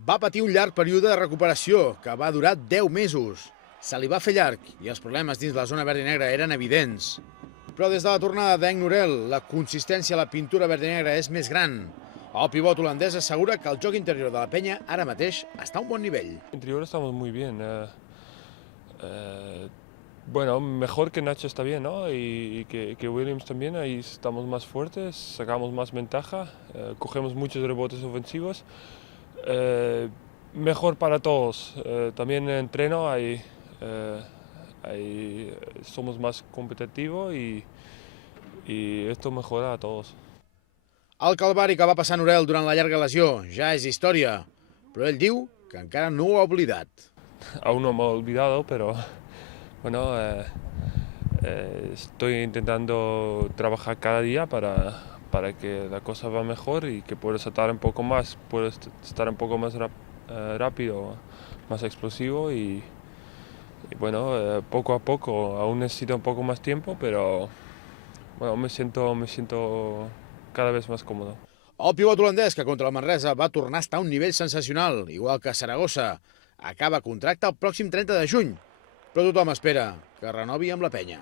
Va patir un llarg període de recuperació que va durar 10 mesos. Se li va fer llarg i els problemes dins la zona verd i negra eren evidents. Però des de la tornada d'Henk Norel, la consistència a la pintura verd i negra és més gran. El pivot holandès assegura que el joc interior de la penya ara mateix està a un bon nivell. Interior estamos muy bien. Bueno, mejor que Nacho está bien, ¿no? Y que Williams también, ahí estamos más fuertes, sacamos más ventaja, cogemos muchos rebotes ofensivos. Mejor para todos. También en entreno ahí somos más competitivos y esto mejora a todos. El calvari que va passar Norel durant la llarga lesió ja és història, però ell diu que encara no ho ha oblidat. Aún no me he olvidado, pero bueno, estoy intentando trabajar cada día para que la cosa va mejor y que pueda estar un poco más rápido, más explosivo y bueno, poco a poco, aún necesito un poco más tiempo, pero bueno, me siento cada vez más cómodo. El pivot holandès, que contra el Manresa va tornar a estar a un nivell sensacional, igual que Saragossa, acaba contracte el pròxim 30 de juny, però tothom espera que renovi amb la penya.